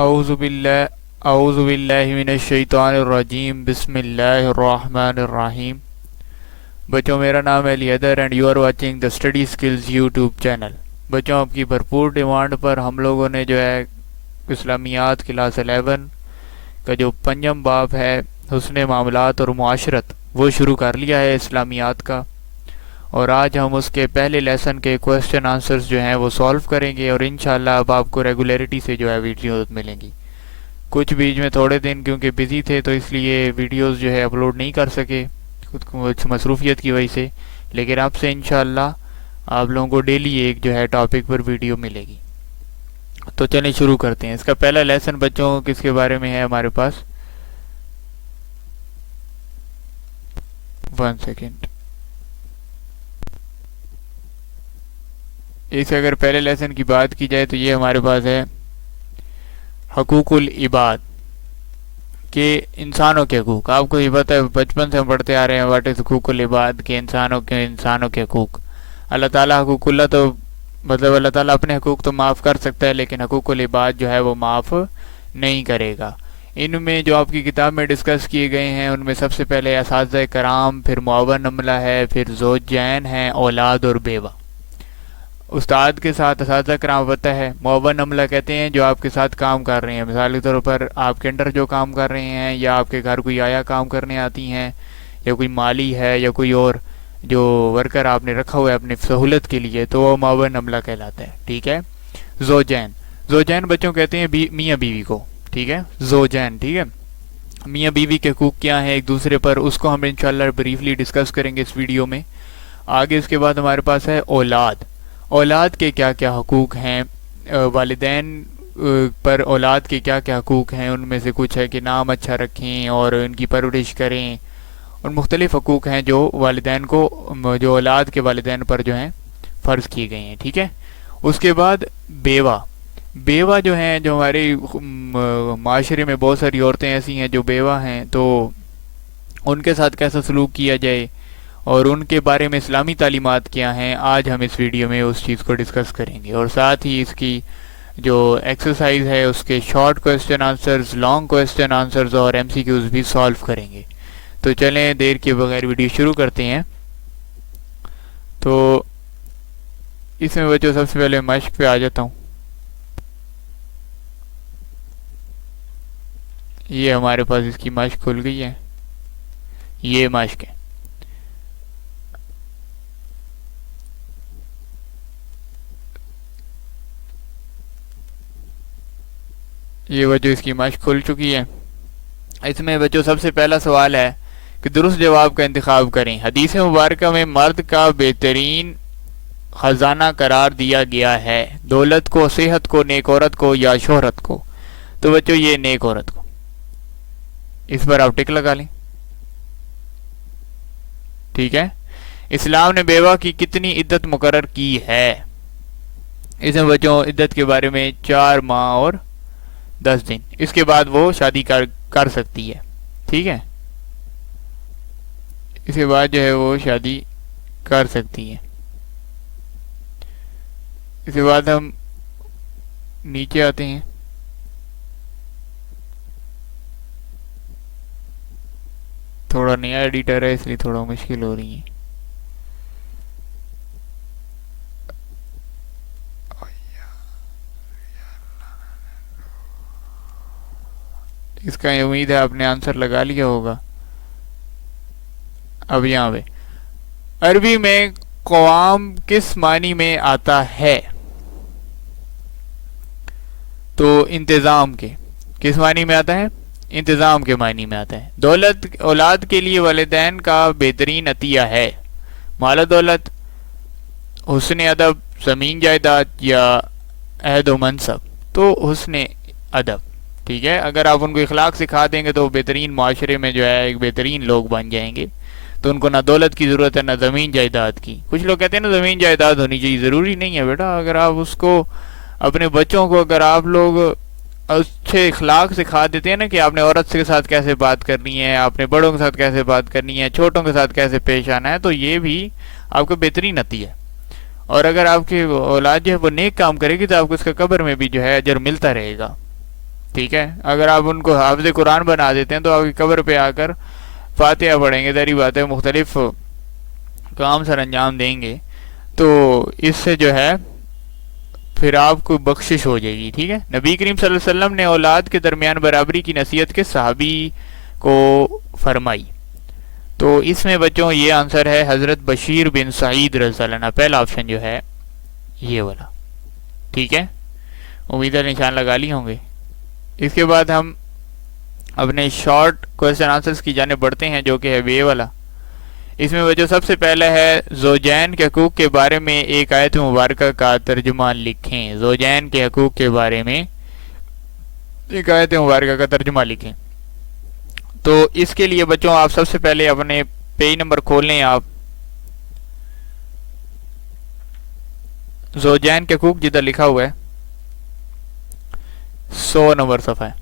اعوذ باللہ من الشیطان الرجیم بسم اللہ الرحمن الرحیم. بچوں، میرا نام ہے Ali Haider and you are watching the study skills YouTube channel. بچوں، آپ کی بھرپور ڈیمانڈ پر ہم لوگوں نے جو ہے اسلامیات کلاس 11 کا جو پنجم باب ہے حسن معاملات اور معاشرت وہ شروع کر لیا ہے اسلامیات کا، اور آج ہم اس کے پہلے لیسن کے کویسچن آنسرز جو ہیں وہ سولو کریں گے، اور انشاءاللہ اب آپ کو ریگولیرٹی سے جو ہے ویڈیوز ملیں گی. کچھ بیچ میں تھوڑے دن کیونکہ بزی تھے تو اس لیے ویڈیوز جو ہے اپلوڈ نہیں کر سکے کچھ مصروفیت کی وجہ سے، لیکن اب سے انشاءاللہ آپ لوگوں کو ڈیلی ایک جو ہے ٹاپک پر ویڈیو ملے گی. تو چلیں شروع کرتے ہیں. اس کا پہلا لیسن بچوں کس کے بارے میں ہے ہمارے پاس؟ 1 سیکنڈ. اس اگر پہلے لیسن کی بات کی جائے تو یہ ہمارے پاس ہے حقوق العباد کہ انسانوں کے حقوق. آپ کو یہ پتہ ہے بچپن سے ہم پڑھتے آ رہے ہیں واٹ از حقوق العباد کہ انسانوں کے حقوق. اللہ تعالیٰ حقوق اللہ تو مطلب اللہ تعالیٰ اپنے حقوق تو معاف کر سکتا ہے لیکن حقوق العباد جو ہے وہ معاف نہیں کرے گا. ان میں جو آپ کی کتاب میں ڈسکس کیے گئے ہیں ان میں سب سے پہلے اساتذہ کرام، پھر معاون عملہ ہے، پھر زوجین ہیں، اولاد اور بیوہ. استاد کے ساتھ اساتذہ کرام ہوتا ہے. معاون عملہ کہتے ہیں جو آپ کے ساتھ کام کر رہے ہیں، مثال کے طور پر آپ کے انڈر جو کام کر رہے ہیں یا آپ کے گھر کوئی آیا کام کرنے آتی ہیں یا کوئی مالی ہے یا کوئی اور جو ورکر آپ نے رکھا ہوا ہے اپنی سہولت کے لیے تو وہ معاون عملہ کہلاتا ہے. ٹھیک ہے. زوجین بچوں کہتے ہیں میاں بیوی کو. ٹھیک ہے، زوجین. ٹھیک ہے، میاں بیوی کے حقوق کیا ہیں ایک دوسرے پر، اس کو ہم انشاءاللہ بریفلی ڈسکس کریں گے اس ویڈیو میں. آگے اس کے بعد ہمارے پاس ہے اولاد کے کیا کیا حقوق ہیں، والدین پر اولاد کے کیا کیا حقوق ہیں. ان میں سے کچھ ہے کہ نام اچھا رکھیں اور ان کی پرورش کریں، اور مختلف حقوق ہیں جو والدین کو جو اولاد کے والدین پر جو ہیں فرض کیے گئے ہیں. ٹھیک ہے. اس کے بعد بیوہ جو ہیں، جو ہمارے معاشرے میں بہت ساری عورتیں ایسی ہیں جو بیوہ ہیں، تو ان کے ساتھ کیسا سلوک کیا جائے اور ان کے بارے میں اسلامی تعلیمات کیا ہیں، آج ہم اس ویڈیو میں اس چیز کو ڈسکس کریں گے. اور ساتھ ہی اس کی جو ایکسرسائز ہے اس کے short question answers, long question answers اور ایم سی کیوز بھی سالو کریں گے. تو چلیں دیر کے بغیر ویڈیو شروع کرتے ہیں. تو اس میں بچوں سب سے پہلے مشق پہ آ جاتا ہوں. یہ ہمارے پاس اس کی مشق کھل گئی ہے، یہ مشق ہے. یہ بچوں اس کی مشق کھل چکی ہے. اس میں بچوں سب سے پہلا سوال ہے کہ درست جواب کا انتخاب کریں. حدیث مبارکہ میں مرد کا بہترین خزانہ قرار دیا گیا ہے دولت کو، صحت کو، نیک عورت کو یا شہرت کو. تو بچوں یہ نیک عورت کو، اس پر آپ ٹک لگا لیں. ٹھیک ہے. اسلام نے بیوہ کی کتنی عدت مقرر کی ہے؟ اس میں بچوں عدت کے بارے میں 4 ماہ اور 10 دن. اس کے بعد وہ شادی کر سکتی ہے. ٹھیک ہے، اس کے بعد جو ہے وہ شادی کر سکتی ہے. اس کے بعد ہم نیچے آتے ہیں. تھوڑا نیا ایڈیٹر ہے اس لیے تھوڑا مشکل ہو رہی ہے. اس کا امید ہے آپ نے آنسر لگا لیا ہوگا. اب یہاں پہ عربی میں قوام کس معنی میں آتا ہے؟ تو انتظام کے. کس معنی میں آتا ہے؟ انتظام کے معنی میں آتا ہے. دولت اولاد کے لیے والدین کا بہترین عطیہ ہے. مال و دولت، حسن ادب، زمین جائیداد یا عہد و منصب. تو حسن ادب. ٹھیک ہے. اگر آپ ان کو اخلاق سکھا دیں گے تو بہترین معاشرے میں جو ہے ایک بہترین لوگ بن جائیں گے. تو ان کو نہ دولت کی ضرورت ہے نہ زمین جائیداد کی. کچھ لوگ کہتے ہیں نا زمین جائیداد ہونی چاہیے، ضروری نہیں ہے بیٹا. اگر آپ اس کو اپنے بچوں کو اگر آپ لوگ اچھے اخلاق سکھا دیتے ہیں نا کہ آپ نے عورت کے ساتھ کیسے بات کرنی ہے، آپ نے بڑوں کے ساتھ کیسے بات کرنی ہے، چھوٹوں کے ساتھ کیسے پیش آنا ہے، تو یہ بھی آپ کو بہترین عطیہ ہے. اور اگر آپ کی اولاد جو ہے وہ نیک کام کرے گی تو آپ کو اس کا قبر میں بھی جو ہے اجر ملتا رہے گا. ٹھیک ہے، اگر آپ ان کو حافظ قرآن بنا دیتے ہیں تو آپ کی قبر پہ آ کر فاتحہ پڑھیں گے، ظاہری بات ہے مختلف کام سر انجام دیں گے، تو اس سے جو ہے پھر آپ کو بخشش ہو جائے گی. ٹھیک ہے، نبی کریم صلی اللہ علیہ وسلم نے اولاد کے درمیان برابری کی نصیحت کے صحابی کو فرمائی. تو اس میں بچوں یہ آنسر ہے حضرت بشیر بن سعید رضی اللہ عنہ، پہلا آپشن جو ہے یہ والا. ٹھیک ہے، امید ہے نشان لگا لی ہوں گے. اس کے بعد ہم اپنے شارٹ کوشچن آنسرز کی جانب بڑھتے ہیں، جو کہ ہے یہ والا. اس میں بچوں سب سے پہلا ہے زوجین کے حقوق کے بارے میں ایک آیت مبارکہ کا ترجمہ لکھیں. زوجین کے حقوق کے بارے میں ایک آیت مبارکہ کا ترجمہ لکھیں. تو اس کے لیے بچوں آپ سب سے پہلے اپنے پیج نمبر کھول لیں. آپ زوجین کے حقوق جدھر لکھا ہوا ہے 100 نمبر صفحہ ہے.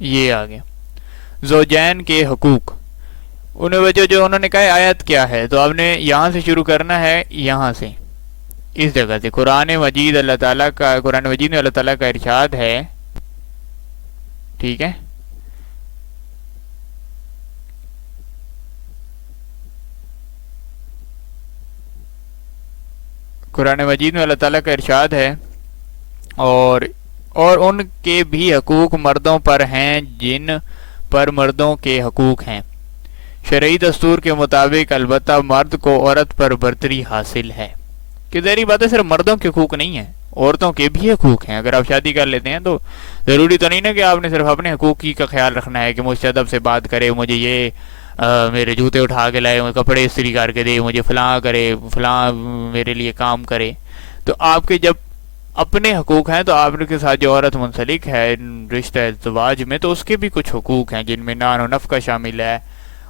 یہ آگے زوجین کے حقوق. انہیں وجہ جو انہوں نے کہا آیت کیا ہے، تو آپ نے یہاں سے شروع کرنا ہے، یہاں سے اس جگہ سے. قرآن مجید اللہ تعالیٰ کا، قرآن مجید میں اللہ تعالیٰ کا ارشاد ہے. ٹھیک ہے، قرآن مجید میں اللہ تعالیٰ کا ارشاد ہے اور ان کے بھی حقوق مردوں پر ہیں جن پر مردوں کے حقوق ہیں. شرعی دستور کے مطابق البتہ مرد کو عورت پر برتری حاصل ہے. کہ ظاہری بات ہے صرف مردوں کے حقوق نہیں ہیں، عورتوں کے بھی حقوق ہیں. اگر آپ شادی کر لیتے ہیں تو ضروری تو نہیں نا کہ آپ نے صرف اپنے حقوق کی کا خیال رکھنا ہے کہ مجھ سے ادب سے بات کرے، مجھے یہ میرے جوتے اٹھا کے لائے، مجھے کپڑے استری کر کے دے، مجھے فلاں کرے، فلاں میرے لیے کام کرے. تو آپ کے جب اپنے حقوق ہیں تو آپ کے ساتھ جو عورت منسلک ہے رشتہ ازدواج میں، تو اس کے بھی کچھ حقوق ہیں جن میں نان و نفقہ شامل ہے،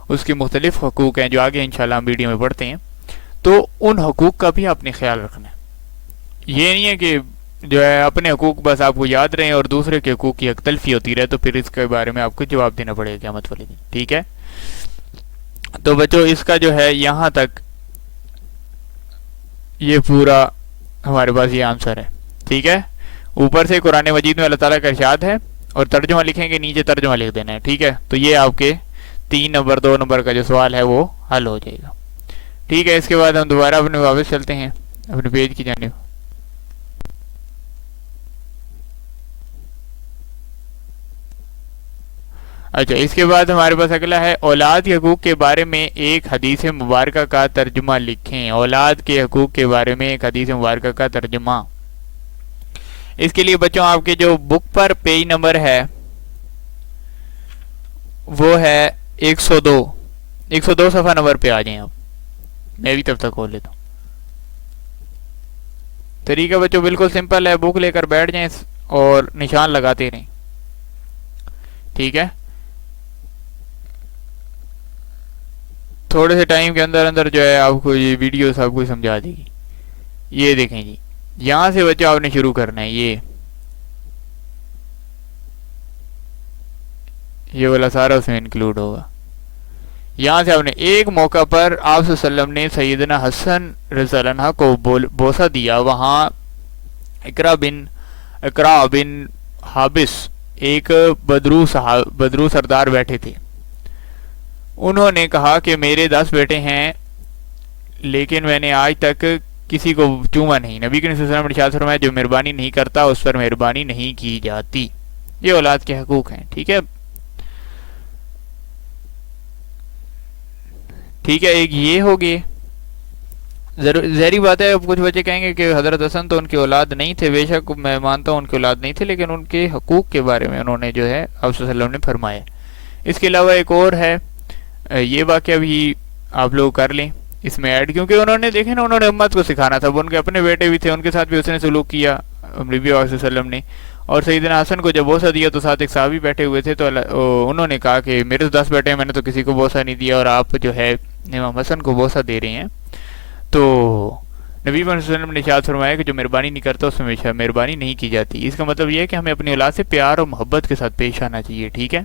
اس کے مختلف حقوق ہیں جو آگے انشاءاللہ ہم ویڈیو میں پڑھتے ہیں. تو ان حقوق کا بھی آپ نے خیال رکھنا ہے. یہ نہیں ہے کہ جو ہے اپنے حقوق بس آپ کو یاد رہیں اور دوسرے کے حقوق کی حق تلفی ہوتی رہے، تو پھر اس کے بارے میں آپ کو جواب دینا پڑے گا قیامت والے دن. ٹھیک ہے، تو بچوں اس کا جو ہے یہاں تک یہ پورا ہمارے پاس یہ آنسر ہے. ٹھیک ہے، اوپر سے قرآن مجید میں اللہ تعالیٰ کا ارشاد ہے اور ترجمہ لکھیں گے، نیچے ترجمہ لکھ دینا ہے. ٹھیک ہے، تو یہ آپ کے 3 نمبر 2 نمبر کا جو سوال ہے وہ حل ہو جائے گا. ٹھیک ہے، اس کے بعد ہم دوبارہ اپنے واپس چلتے ہیں اپنے پیج کی جانب. اچھا، اس کے بعد ہمارے پاس اگلا ہے اولاد کے حقوق کے بارے میں ایک حدیث مبارکہ کا ترجمہ لکھیں. اولاد کے حقوق کے بارے میں ایک حدیث مبارکہ کا ترجمہ. اس کے لیے بچوں آپ کے جو بک پر پیج نمبر ہے وہ ہے 102 صفحہ نمبر پہ آ جائیں. آپ میں بھی تب تک کھول لیتا ہوں. طریقہ بچوں بالکل سمپل ہے، بک لے کر بیٹھ جائیں اور نشان لگاتے رہیں. ٹھیک ہے، تھوڑے سے ٹائم کے اندر اندر جو ہے آپ کو یہ ویڈیو سب کچھ سمجھا دے گی. یہ دیکھیں جی، یہاں سے بچوں آپ نے شروع کرنا ہے. یہ والا سارا اس میں انکلوڈ ہوگا. یہاں سے آپ نے ایک موقع پر آپ صلی اللہ علیہ وسلم نے سیدنا حسن رضی اللہ عنہ کو بوسہ دیا. وہاں اقرا بن حابس ایک بدرو سردار بیٹھے تھے. انہوں نے کہا کہ میرے 10 بیٹے ہیں لیکن میں نے آج تک کسی کو چوما نہیں. نبی کریم صلی اللہ علیہ وسلم نے ارشاد فرمایا جو مہربانی نہیں کرتا اس پر مہربانی نہیں کی جاتی. یہ اولاد کے حقوق ہیں. ٹھیک ہے، ٹھیک ہے، ایک یہ ہو گئے. ظاہری بات ہے اب کچھ بچے کہیں گے کہ حضرت حسن تو ان کی اولاد نہیں تھے. بے شک میں مانتا ہوں ان کی اولاد نہیں تھے، لیکن ان کے حقوق کے بارے میں انہوں نے جو ہے آپ صلی اللہ علیہ وسلم نے فرمایا. اس کے علاوہ ایک اور ہے، یہ واقعہ بھی آپ لوگ کر لیں اس میں ایڈ، کیونکہ انہوں نے دیکھیں نا انہوں نے امت کو سکھانا تھا. ان کے اپنے بیٹے بھی تھے، ان کے ساتھ بھی اس نے سلوک کیا نبی صلی اللہ علیہ وسلم نے. اور سیدنا حسن کو جب بوسہ دیا تو ساتھ ایک صحابی بیٹھے ہوئے تھے، تو انہوں نے کہا کہ میرے 10 بیٹے ہیں، میں نے تو کسی کو بوسہ نہیں دیا اور آپ جو ہے امام حسن کو بوسہ دے رہے ہیں. تو نبی صلی اللہ علیہ وسلم نے ارشاد فرمایا کہ جو مہربانی نہیں کرتا اس میں مہربانی نہیں کی جاتی. اس کا مطلب یہ ہے کہ ہمیں اپنی اولاد سے پیار اور محبت کے ساتھ پیش آنا چاہیے. ٹھیک ہے،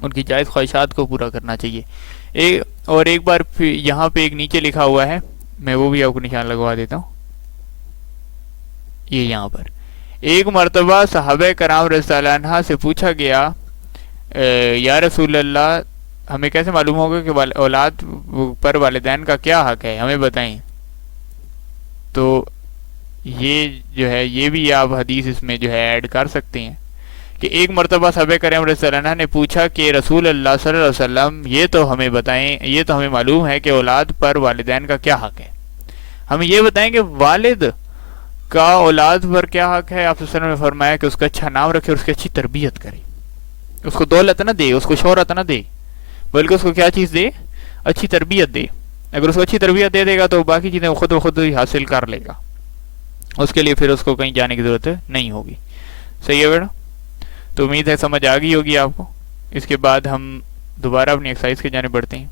ان کی جائز خواہشات کو پورا کرنا چاہیے. اور ایک بار یہاں پہ ایک نیچے لکھا ہوا ہے, میں وہ بھی آپ کو نشان لگوا دیتا ہوں. یہ یہاں پر ایک مرتبہ صحابہ کرام رضی اللہ عنہ سے پوچھا گیا, یا رسول اللہ ہمیں کیسے معلوم ہوگا کہ اولاد پر والدین کا کیا حق ہے, ہمیں بتائیں. تو یہ جو ہے یہ بھی آپ حدیث اس میں جو ہے ایڈ کر سکتے ہیں کہ ایک مرتبہ صحابہ کرام رضی اللہ عنہ نے پوچھا کہ رسول اللہ صلی اللہ علیہ وسلم یہ تو ہمیں بتائیں, یہ تو ہمیں معلوم ہے کہ اولاد پر والدین کا کیا حق ہے, ہمیں یہ بتائیں کہ والد کا اولاد پر کیا حق ہے. آپ صلی اللہ علیہ وسلم نے فرمایا کہ اس کا اچھا نام رکھے اور اس کی اچھی تربیت کرے, اس کو دولت نہ دے, اس کو شہرت نہ دے, بلکہ اس کو کیا چیز دے, اچھی تربیت دے. اگر اس کو اچھی تربیت دے دے گا تو باقی چیزیں خود بخود ہی حاصل کر لے گا, اس کے لیے پھر اس کو کہیں جانے کی ضرورت نہیں ہوگی. صحیح ہے بیٹا؟ تو امید ہے سمجھ آ گئی ہوگی آپ کو. اس کے بعد ہم دوبارہ اپنی ایکسرسائز کی جانب بڑھتے ہیں.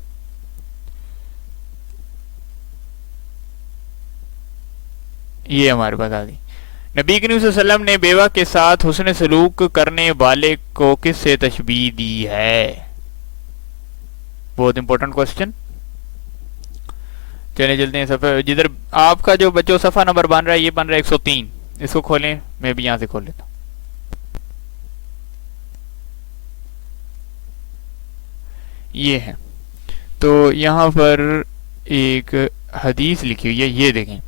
یہ ہمارے پاس آ گئی. نبی کریم صلی اللہ علیہ وسلم نے بیوہ کے ساتھ حسن سلوک کرنے والے کو کس سے تشبیہ دی ہے؟ بہت امپورٹنٹ کوسچن. چلیں چلتے ہیں صفحہ, جدھر آپ کا جو بچوں صفحہ نمبر بن رہا ہے یہ بن رہا ہے 103. اس کو کھولیں, میں بھی یہاں سے کھول لیتا ہوں. یہ ہے تو یہاں پر ایک حدیث لکھی ہوئی ہے, یہ دیکھیں.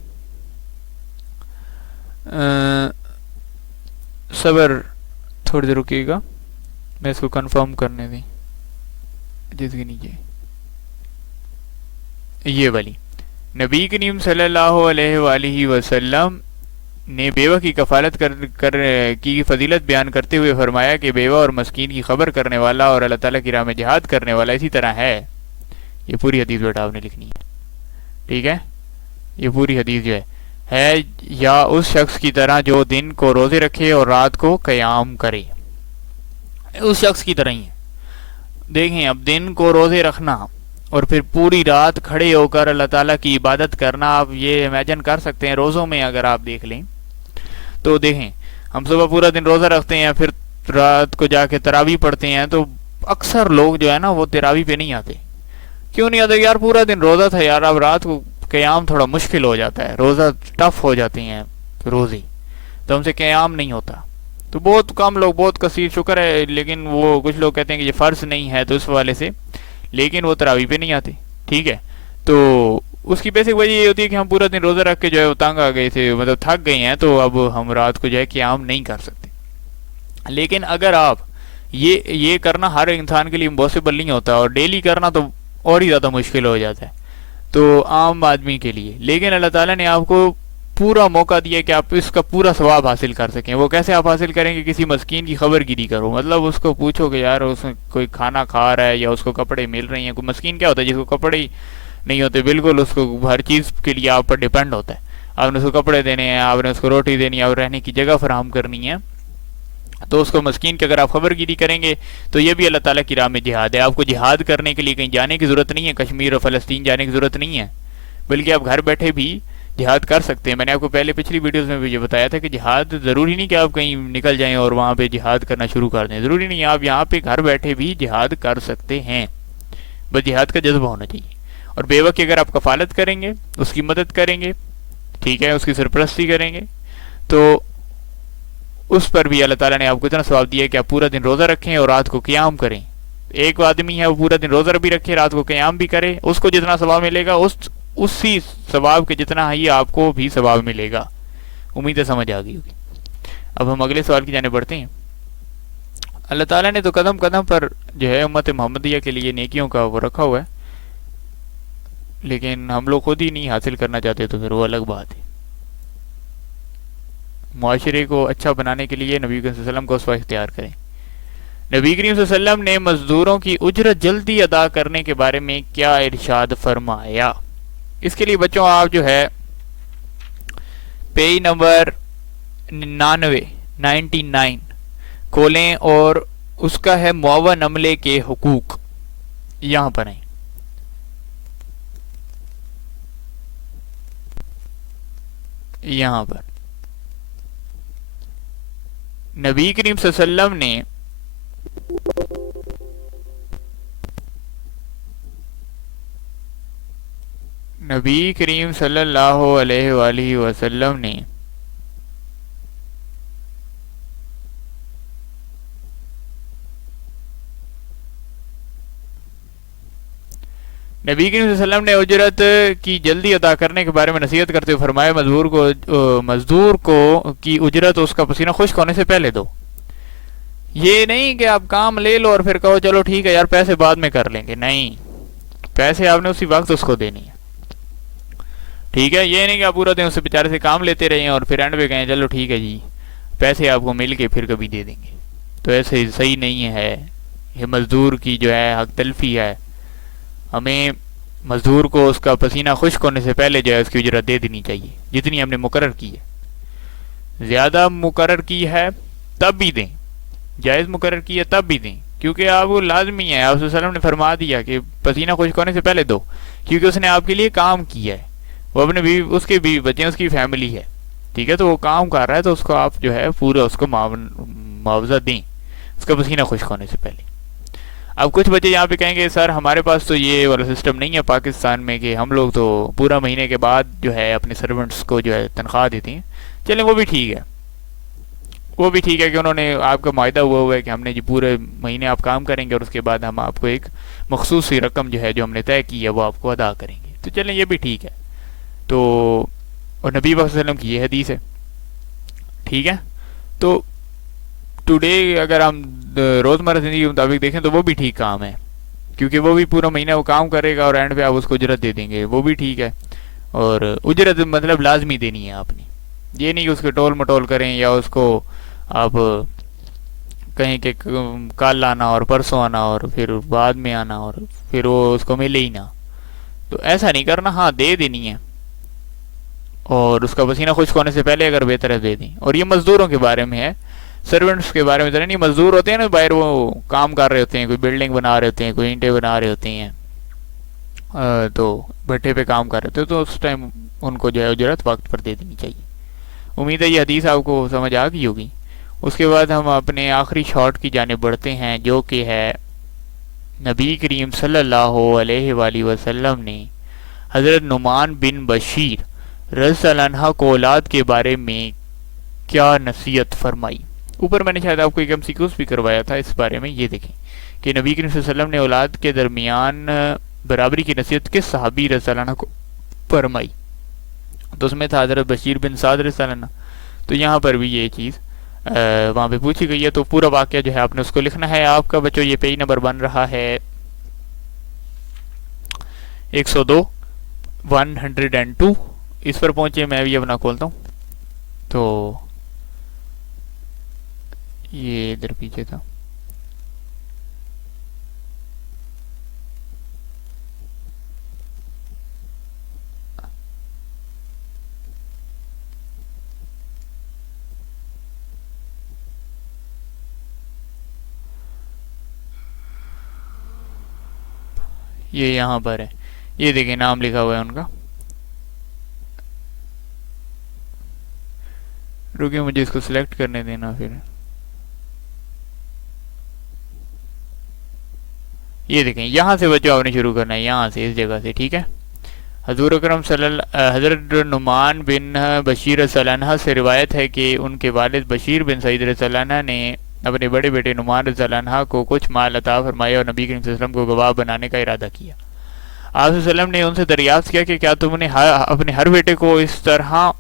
صبر تھوڑی دیر رکیے گا, میں اس کو کنفرم کرنے دیں. جس کے نیچے یہ والی, نبی کریم صلی اللہ علیہ وآلہ وسلم نے بیوہ کی کفالت کی فضیلت بیان کرتے ہوئے فرمایا کہ بیوہ اور مسکین کی خبر کرنے والا اور اللہ تعالیٰ کی راہ میں جہاد کرنے والا اسی طرح ہے. یہ پوری حدیث بیٹا آپ نے لکھنی ہے, ٹھیک ہے؟ یہ پوری حدیث جو ہے یا اس شخص کی طرح جو دن کو روزے رکھے اور رات کو قیام کرے, اس شخص کی طرح ہی ہے. دیکھیں اب دن کو روزے رکھنا اور پھر پوری رات کھڑے ہو کر اللہ تعالیٰ کی عبادت کرنا, آپ یہ امیجن کر سکتے ہیں. روزوں میں اگر آپ دیکھ لیں تو دیکھیں ہم صبح پورا دن روزہ رکھتے ہیں, پھر رات کو جا کے تراویح پڑھتے ہیں, تو اکثر لوگ جو ہے نا وہ تراویح پہ نہیں آتے. کیوں نہیں آتے؟ یار پورا دن روزہ تھا یار, اب رات کو قیام تھوڑا مشکل ہو جاتا ہے, روزہ ٹف ہو جاتے ہیں روزے, تو ہم سے قیام نہیں ہوتا. تو بہت کم لوگ, بہت کثیر شکر ہے, لیکن وہ کچھ لوگ کہتے ہیں کہ یہ فرض نہیں ہے, تو اس حوالے سے لیکن وہ تراویح پہ نہیں آتے. ٹھیک ہے, تو اس کی بیسک وجہ یہ ہوتی ہے کہ ہم پورا دن روزہ رکھ کے جو ہے وہ تنگ آ گئے تھے, مطلب تھک گئے ہیں, تو اب ہم رات کو جو ہے قیام نہیں کر سکتے. لیکن اگر آپ یہ کرنا ہر انسان کے لیے امپاسبل نہیں ہوتا, اور ڈیلی کرنا تو اور ہی زیادہ مشکل ہو جاتا ہے تو عام آدمی کے لیے. لیکن اللہ تعالیٰ نے آپ کو پورا موقع دیا کہ آپ اس کا پورا ثواب حاصل کر سکیں. وہ کیسے آپ حاصل کریں گے؟ کسی مسکین کی خبر گیری کرو, مطلب اس کو پوچھو کہ یار اس میں کوئی کھانا کھا رہا ہے یا اس کو کپڑے مل رہے ہیں. کوئی مسکین کیا ہوتا ہے؟ جس کو کپڑے ہی نہیں ہوتے, بالکل اس کو ہر چیز کے لیے آپ پر ڈیپینڈ ہوتا ہے. آپ نے اس کو کپڑے دینے ہیں, آپ نے اس کو روٹی دینی ہے, اور رہنے کی جگہ فراہم کرنی ہے. تو اس کو مسکین کی اگر آپ خبر گیری کریں گے تو یہ بھی اللہ تعالیٰ کی راہ میں جہاد ہے. آپ کو جہاد کرنے کے لیے کہیں جانے کی ضرورت نہیں ہے, کشمیر اور فلسطین جانے کی ضرورت نہیں ہے, بلکہ آپ گھر بیٹھے بھی جہاد کر سکتے ہیں. میں نے آپ کو پہلے پچھلی ویڈیوز میں بھی یہ بتایا تھا کہ جہاد ضروری نہیں کہ آپ کہیں نکل جائیں اور وہاں پہ جہاد کرنا شروع کر دیں, ضروری نہیں ہے. آپ یہاں پہ گھر بیٹھے بھی جہاد کر سکتے ہیں, بس جہاد کا جذبہ ہونا چاہیے. اور بیوہ کی اگر آپ کفالت کریں گے, اس کی مدد کریں گے, ٹھیک ہے, اس کی سرپرستی کریں گے, تو اس پر بھی اللہ تعالیٰ نے آپ کو اتنا ثواب دیا کہ آپ پورا دن روزہ رکھیں اور رات کو قیام کریں. ایک آدمی ہے وہ پورا دن روزہ بھی رکھے, رات کو قیام بھی کرے, اس کو جتنا ثواب ملے گا اسی ثواب کے جتنا ہی آپ کو بھی ثواب ملے گا. امید ہے سمجھ آ گئی ہوگی. اب ہم اگلے سوال کی جانب بڑھتے ہیں. اللہ تعالیٰ نے تو قدم قدم پر جو ہے امت محمدیہ کے لیے نیکیوں کا وہ رکھا ہوا ہے, لیکن ہم لوگ خود ہی نہیں حاصل کرنا چاہتے, تو پھر وہ الگ بات ہے. معاشرے کو اچھا بنانے کے لیے نبی کریم صلی اللہ علیہ وسلم کو اسوہ اختیار کریں. نبی کریم صلی اللہ علیہ وسلم نے مزدوروں کی اجرت جلدی ادا کرنے کے بارے میں کیا ارشاد فرمایا؟ اس کے لیے بچوں آپ جو ہے پیج نمبر 99 کھولیں, اور اس کا ہے معاون عملے کے حقوق. یہاں پر ہیں, یہاں پر نبی کریم صلی اللہ علیہ وسلم نے نبی کریم صلی اللہ علیہ وآلہ وسلم نے نبی کریم صلی اللہ علیہ وسلم نے اجرت کی جلدی ادا کرنے کے بارے میں نصیحت کرتے ہوئے فرمایا مزدور کو کی اجرت اس کا پسینہ خشک ہونے سے پہلے دو. یہ نہیں کہ آپ کام لے لو اور پھر کہو چلو ٹھیک ہے یار پیسے بعد میں کر لیں گے. نہیں, پیسے آپ نے اسی وقت اس کو دینی ہے. ٹھیک ہے, یہ نہیں کہ آپ پورا دن اس سے بیچارے سے کام لیتے رہیں اور پھر اینڈ پہ کہیں چلو ٹھیک ہے جی پیسے آپ کو مل کے پھر کبھی دے دیں گے. تو ایسے صحیح نہیں ہے. یہ مزدور کی جو ہے حق تلفی ہے. ہمیں مزدور کو اس کا پسینہ خشک ہونے سے پہلے جو ہے اس کی اجرت دے دینی چاہیے جتنی ہم نے مقرر کی ہے. زیادہ مقرر کی ہے تب بھی دیں, جائز مقرر کی ہے تب بھی دیں, کیونکہ آپ وہ لازمی ہے. آپ صلی اللہ علیہ وسلم نے فرما دیا کہ پسینہ خشک ہونے سے پہلے دو, کیونکہ اس نے آپ کے لیے کام کیا ہے. وہ اپنے بیوی, اس کے بیوی بچے, اس کی فیملی ہے. ٹھیک ہے, تو وہ کام کر رہا ہے تو اس کو آپ جو ہے پورا اس کو معاوضہ دیں اس کا پسینہ خشک ہونے سے پہلے. اب کچھ بچے یہاں پہ کہیں گے سر ہمارے پاس تو یہ والا سسٹم نہیں ہے پاکستان میں کہ ہم لوگ تو پورا مہینے کے بعد جو ہے اپنے سرونٹس کو جو ہے تنخواہ دیتے ہیں. چلیں وہ بھی ٹھیک ہے, وہ بھی ٹھیک ہے کہ انہوں نے آپ کا معاہدہ ہوا ہے کہ ہم نے جی پورے مہینے آپ کام کریں گے اور اس کے بعد ہم آپ کو ایک مخصوص سی رقم جو ہے جو ہم نے طے کی ہے وہ آپ کو ادا کریں گے. تو چلیں یہ بھی ٹھیک ہے. تو اور نبی صلی اللہ علیہ وسلم کی یہ حدیث ہے. ٹھیک ہے, تو ٹوڈے اگر ہم روزمرہ زندگی کے مطابق دیکھیں تو وہ بھی ٹھیک کام ہے, کیونکہ وہ بھی پورا مہینہ وہ کام کرے گا اور اینڈ پہ آپ اس کو اجرت دے دیں گے. وہ بھی ٹھیک ہے. اور اجرت مطلب لازمی دینی ہے آپ نے, یہ نہیں کہ اس کے ٹول مٹول کریں یا اس کو آپ کہیں کہ کل آنا اور پرسوں آنا اور پھر بعد میں آنا اور پھر وہ اس کو ملے ہی نہ. تو ایسا نہیں کرنا. ہاں دے دینی ہے اور اس کا پسینہ خشک ہونے سے پہلے اگر بہتر ہے دے دیں. اور یہ مزدوروں کے بارے میں ہے, سرونٹس کے بارے میں ذرا نہیں. مزدور ہوتے ہیں نا باہر, وہ کام کر رہے ہوتے ہیں, کوئی بلڈنگ بنا رہے ہوتے ہیں, کوئی اینٹیں بنا رہے ہوتے ہیں, تو بھٹے پہ کام کر رہے ہوتے ہیں, تو اس ٹائم ان کو جو ہے اجرت وقت پر دے دینی چاہیے. امید ہے یہ حدیث آپ کو سمجھ آ گئی ہوگی. اس کے بعد ہم اپنے آخری شارٹ کی جانب بڑھتے ہیں جو کہ ہے نبی کریم صلی اللہ علیہ وآلہ وسلم نے حضرت نعمان بن بشیر رضی اللہ عنہ کو اولاد کے بارے میں کیا نصیحت فرمائی. اوپر میں نے شاید آپ کو ایک MCQs بھی کروایا تھا اس بارے میں. یہ دیکھیں کہ نبی کریم صلی اللہ علیہ وسلم نے اولاد کے درمیان برابری کی نصیحت کس صحابی رضی اللہ عنہ کو فرمائی. تو اس میں تھا حضرت بشیر بن سعد رضی اللہ عنہ. تو یہاں پر بھی یہ چیز وہاں پہ پوچھی گئی ہے. تو پورا واقعہ جو ہے آپ نے اس کو لکھنا ہے. آپ کا بچوں یہ پیج نمبر بن رہا ہے 102 102. اس پر پہنچے, میں بھی اپنا کھولتا ہوں. تو یہ ادھر پیچھے تھا. یہ یہاں پر ہے, یہ دیکھیں نام لکھا ہوا ہے ان کا. رکیے مجھے اس کو سلیکٹ کرنے دینا. پھر یہ دیکھیں یہاں سے بچوں آپ نے شروع کرنا ہے, یہاں سے اس جگہ سے. ٹھیک ہے, حضور اکرم حضرت نعمان بن بشیر رضی اللہ عنہ سے روایت ہے کہ ان کے والد بشیر بن سعید رضی اللہ عنہ نے اپنے بڑے بیٹے نعمان رضی اللہ عنہ کو کچھ مال عطا فرمایا اور نبی کریم صلی اللہ علیہ وسلم کو گواہ بنانے کا ارادہ کیا. آپ صلی اللہ علیہ وسلم نے ان سے دریافت کیا کہ کیا تم نے اپنے ہر بیٹے کو اس طرح